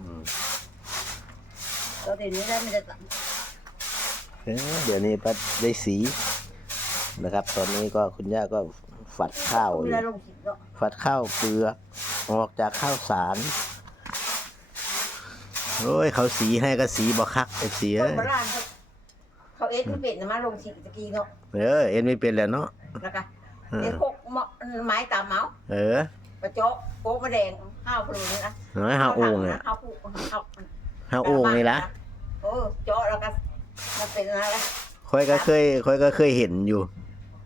อืมตัวเดี๋ยวนี้ได้ไม่ได้ตัดเอ้ยเดี๋ยวนี้ก็ได้สีนะครับ ตอนนี้ก็คุณย่าก็ฝัดข้าวอเวยู่ลาลงสิบเนาะฝัดข้าวเปลือกออกจากข้าวสารโอ้ยเขาสีให้ก็สีบ่คักไอ้สีคเอ้นยโบราณเขาเขาเอ็ดไม่เป็นนะมาลงสิบตะกี้เนาะเออเอ็นไม่เป็นแล้วเนาะแล้วก็เอเอ็อดพกเหมาะไม้ตามเมาส์เออกระโจกโป๊กมะแดง ข้าวพลูนี่นะน้อยห้าโอ่งเนี่ยข้าวผูกข้าวห้าโอ่งนี่ละโอ้โจ๊ะแล้วก็มันเป็นอะไรค่อยก็เคยค่อยก็เคยเห็นอยู่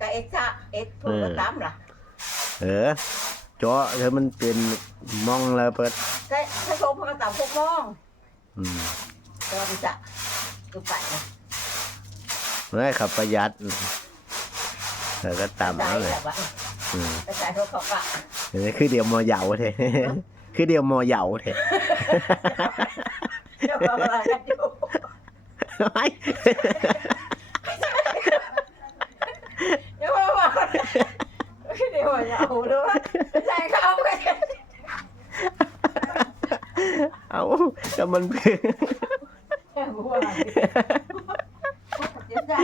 ก็เอ็ดซ่าเอ็ดถูกกระตำล่ะเออเจาะเธอมันเป็นมองแล้วเปิดก็ถ้าโชมเขาก็ตำพวกมองอืมแต่ว่ามันจะดูไปนะไม่ขับประหยัดแล้วก็ตามได้เอาเลย แบบว่าอืมกระจายเขาเขาปะอันนี้คือเดียวมอเหยาเทคือเดียวมอเหยาเทเดี๋ยวเราอะไรกันอยู่ไม่เดี๋ยวมาบอกเดี๋ยวอย่าหูด้วยใส่เขาไปเอาก็มันเพิ่งแค่หัวเดี๋ยวจะ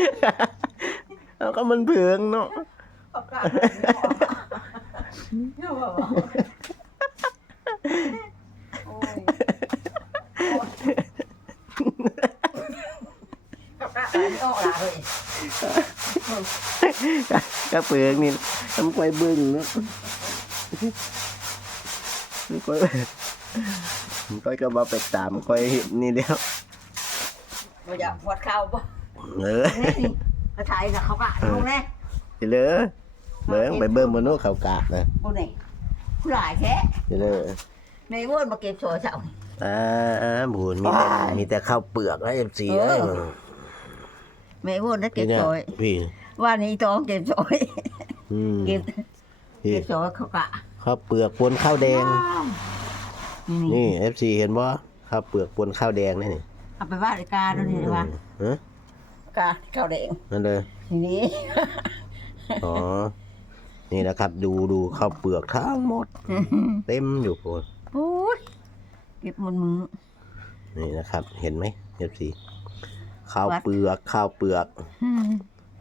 เอาก็มันเพิ่งเนาะ เอากาเดี๋ยวมาบอกโอ้ยกับกาอันนี้ออกละเลย ก็ เปลืองนี่ทำควายบึ้งเนาะควายควายก็มาไปตามควายเห็นนี่แล้วเราอยากปวดเข่าป่ะเออนี่กระชายนะเขากะลงแน่ไปเลยเบิ้งไปเบิ้งบนโน้เขากาดนะคนไหนผู้หลายแท้ไปเลยในอ้วนมาเก็บโซ่เจ้าอ่าบุญมีแต่มีแต่ข้าวเปลือกนะเอ็มซีเออแม่อ้วนได้เก็บโซ่พี่ ว่านี่ต้องเก็บโซ่อืมเก็บพี่เก็บโซ่เขากะข้าวเปลือกปนข้าวแดง นี่นี่เอฟซีเห็นบ่ข้าวเปลือกปนข้าวแดงนี่นี่เอาไปว่าเลยกาดูนี่ว่าฮะกาข้าวแดงนั่นเลยนี่อ๋อ นี่นะครับ ดูดูข้าวเปลือกทั้งหมด เต็มอยู่โพดโอ้ยเก็บหมดมือ นี่นะครับ เห็นไหมเอฟซีข้าววัดเปลือกข้าวเปลือกอืม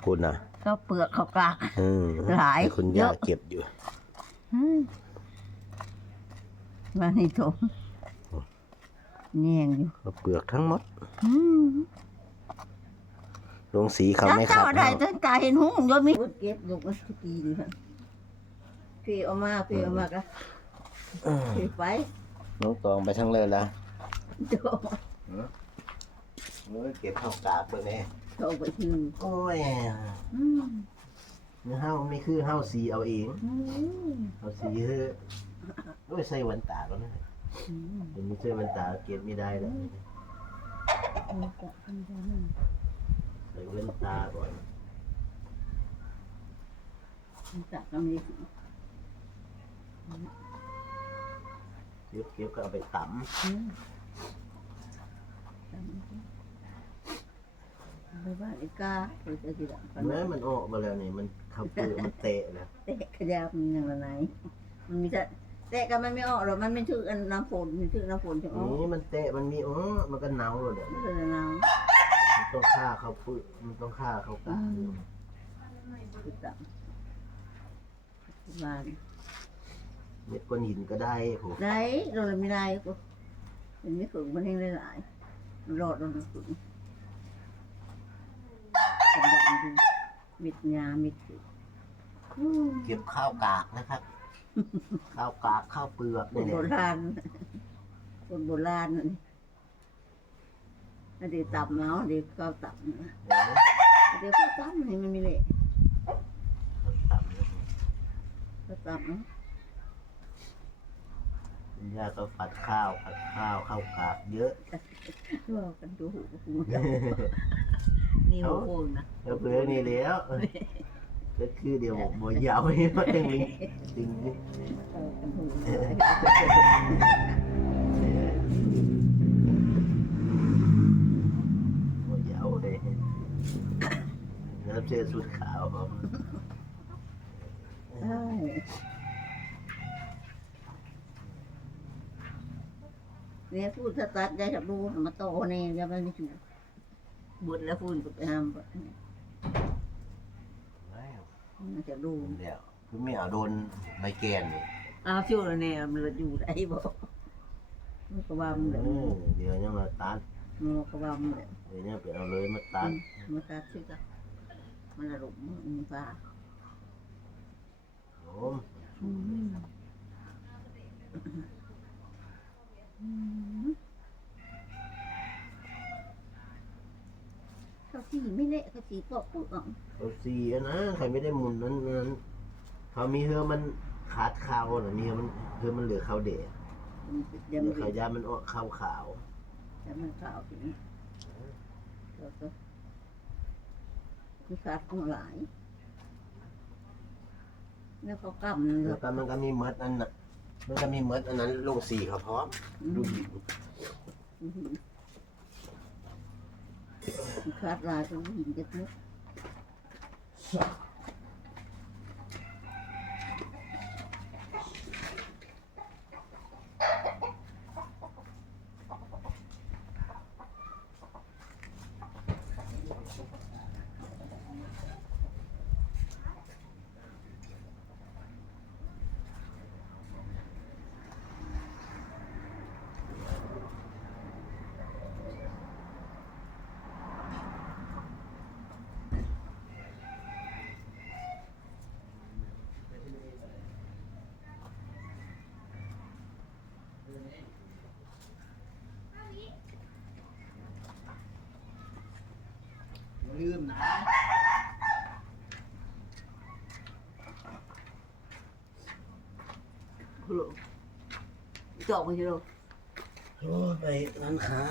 คุณนะ ข้าวเปลือกข้าวกะอืมหลายให้คุณเยย่าอะ เก็บอยู่ อืมมานี่โถแยงอยู่ข้าวเปลือกทั้งหมด อืมลงสีเขาไม่ขัเจ้าบได้เอาตั้งกายเห็นหุ้งยศมีเก็บลูกมันทุกปีนี่ครับพี่เอามาพี่เอามากะพี่ไปน้องตองไปทั้งเลยละโจเมื่อเก็บข้าวกากไปเลยโจไปถึงโอ้ยอืมเนื้อเฮาไม่คือเฮาสีเอาเองอืมเอาสีเฮ้อโอ้ยใส่แวันตาก็นะอืมมันไม่ใช่แวันตาเก็บไม่ได้แล้วเอากะอันเดียวนั่นใส่แว่นตาก่อนมันจะก็มีเก็บเก็บก็เอาไปตอืมไปบ้านอีกาไปจะจีดังำเนื้อมันออกมาแล้วนี่มันข้าวเปลือกมันเตะแล้วเตะขยับมันอย่างละไหนมันมีแต่เตะกันมันไม่ออกหรอกมันไม่ถึงอันน้ำฝนมันถึงน้ำฝนถึงออกนี่มันเตะมันมีอ๋อมันก็เน่าเลยเดี๋ยวมันเป็นน้มันต้องฆ่าข้าวเปลือกมันต้องฆ่าข้าวกากำคือต่ำบ้านเม็ดก้อนหินก็ได้ผมได้เราเลยไม่ได้ก็เป็นไม่ฝึกมันให้หลายๆมันรอดเราฝึก กำลังดูมิดยามิดอืมเก็บข้าวกากนะครับ ข้าวกากข้าวเปลือกคนี่นแหโบละราณคนโบราณนี่นั่นเดี๋ยวตับเนาะเดี๋ยวข้าวตับนะเดี๋ยวข้าวตับนี่มันมีเละข้าวตับเนาะย่าก็ผัดข้าวผัดข้าวข้าวกากเยอะว่ากันดูหูหู นี่หัวโคนนะข้าวเปลือกนี่แล้วก็คือเดี๋ยวบอยาวนี่มันตึงลิงตึงลิงเออกันหูบอยาวเลยแล้วเสื้อสุดขาวครับใช่เนี่ยพูดสตาร์ทได้จับดูมาโตเนี่ยยังไม่ถูก บดแล้วพูดก็ไปห้ามบ่มันจะดูเดี๋ยวคือไม่เอาโดนใบแกนนี่อ้าวช่วยเนี่ยมันอยู่ได้บ่มันก็ว่ามันเอเลยอเดี๋ยวยังมาตัดมันก็ว่ามันเลยเดี๋ยวยังไปเอาเลยมาตัดมันตัดสิจ้ะมันระลุมันฟ้าโอ้มเขา สีไม่เละเขาสีปอกปุ๊บอะเอาสีอะนะใครไม่ได้หมุนนั้นนั้นเขามีเฮือมันขาดขาวหรือมีเฮือมันเฮือมันเหลือขาวเดะเดี๋ยวเดี๋มัยวนขายามันออกขาวขาวเดี๋ยวมันขาวถึงแล้วก็คือขาดของหลายแล้วก็กำๆแล้แล้ววก็มันก็มีเมดอันน่ะมันก็มีเมดอันนั้นลงสีเขาพร้อมดูหิ นขาดลาตรงหินจะมุก ลืมนะ จอกมันจะลงโอ้ไปร้านค้า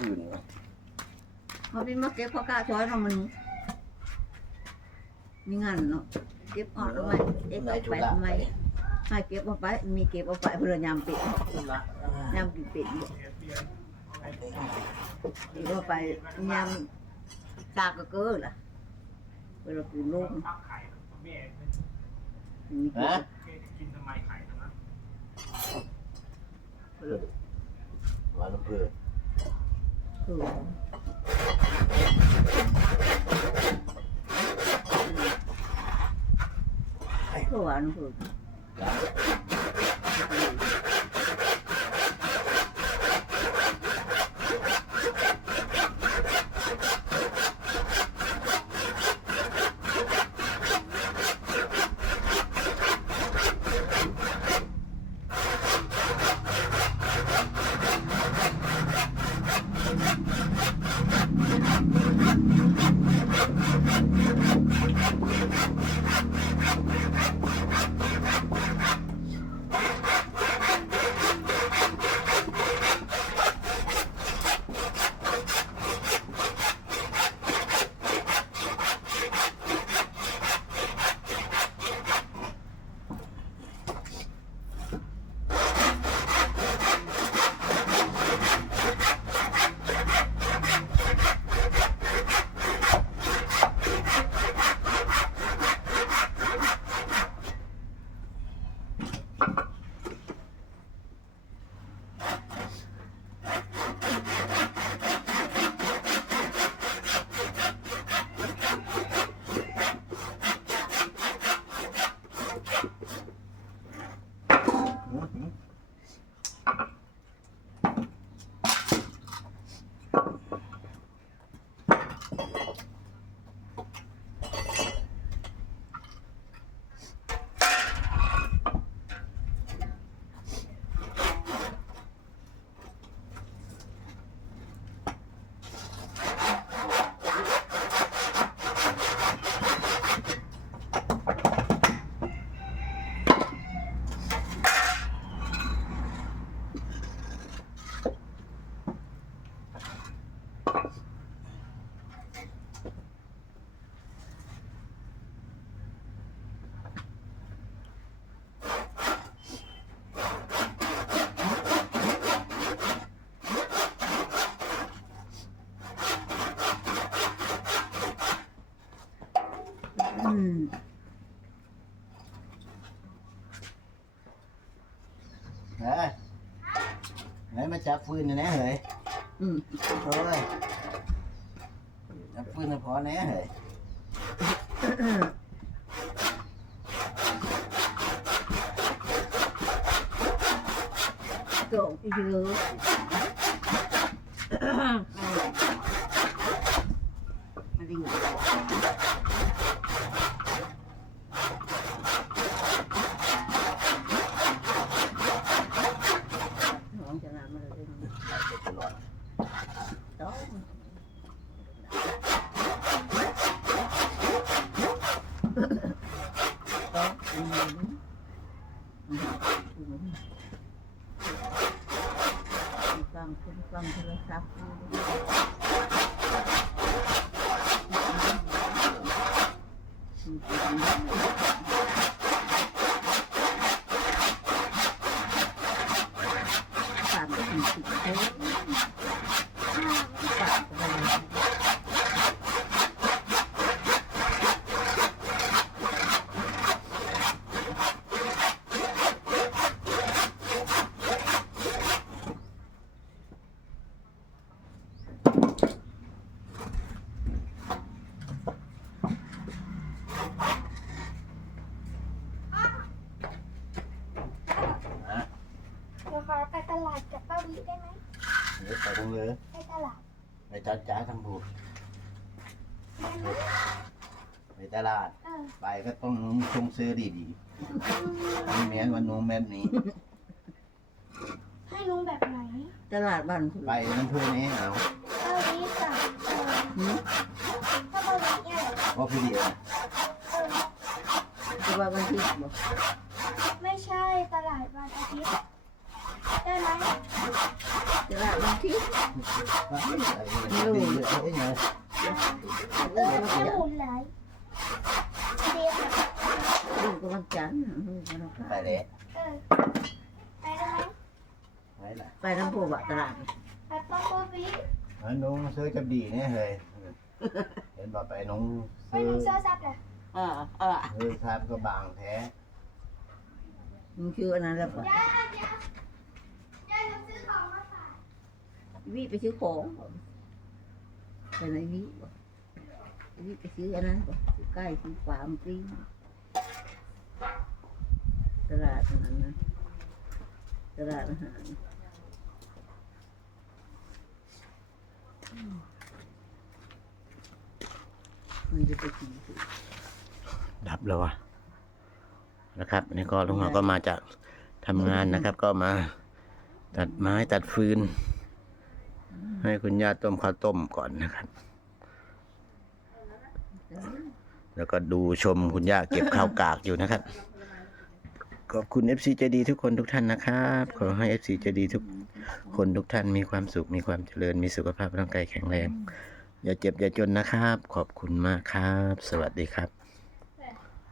อื่นวะเขาเป็นมาเก็บข้าวกล้าช้อยเรามัน มีงานเนาะเก็บออกทำไมเก็บเอาไปทำไมให้เก็บเอาไป มีเก็บเอาไปเพื่อยามเป็ดยามกินเป็ดเนี่ยเก็บเอาไปยามตากก็เกิดล่ะเวลาปูลงพัก ไข่แม่มีเก็ฮะบกินทำไมไข่ตรงนั้นหวานอำเภอคือคือหวานคือเจับฟืนหน่อยนะเฮ้ยอืมโอ้ยจับฟืนน่ะพอแน่เฮ้ยโตกเยอะไม่ได้อยู่น้องจะนำมาเลยต้อง ต้องอืมอืมอืมฟังคุณฟั งโทรศัพท์ฝากถึงสิบคนฝากไปเลย เดี๋ยวขอไปตลาดกับป้าวิได้ไหมเดี๋ยวไปตรงเลยไปตลาดไปจัดจ้าทำบุญได้ไหมไปตลาด เออไปก็ต้องนุ่งชงซื้อดีๆไม่แม้นวันนุ่งแบบนี้ ให้ลุงแบบไหนตลาดบ้านคุณไปน้ำเพื่อนนี้เอาป้าวิกับเออหืมถ้าป้าวิเนี่ยเพราะพี่เดียวเออ คือว่าวันที่บอกไม่ใช่ตลาดวันอาทิตย์ ได้ไหมตลาดวันที่ไอ้เนี่ยดีเลยไอ้เนี่ยเออแค่หมุนไหลเดียวลูกำลังจันทร์ไปเลยเออไปได้ไหมไปละไปน้ำพุบะตลาดไปป้าป้าวิไอ้น้องซื้อจะดีเนี่ยเฮ้ยเห็นบอกไปน้องไปซื้อลุงเสื้อซับเลยอ่าอ่าซื้อทานก็บางแท้มึงชื่ออันนั้นแล้วปะ วิไปซื้อของไปไหนวิบ่วิไปซื้ออันนั้นปะซื้อใกล้ซื้อฟาร์มปีตลาดอันนั้นนะตลาดอาหารมันจะไปกินสิดับแล้ววะนะครับอันนี้ก็ลุงหมอก็มาจากทำงานนะครับ ก็มา ตัดไม้ตัดฟืน ให้คุณย่าต้มข้าวต้มก่อนนะครับ แล้วก็ดูชมคุณย่าเก็บข้าวกากอยู่นะครับ ขอบคุณ FC ใจดีทุกคนทุกท่านนะครับ ขอให้ FC ใจดีทุกคนทุกท่านมีความสุขมีความเจริญมีสุขภาพร่างกายแข็งแรง อย่าเจ็บอย่าจนนะครับ ขอบคุณมากครับ สวัสดีครับ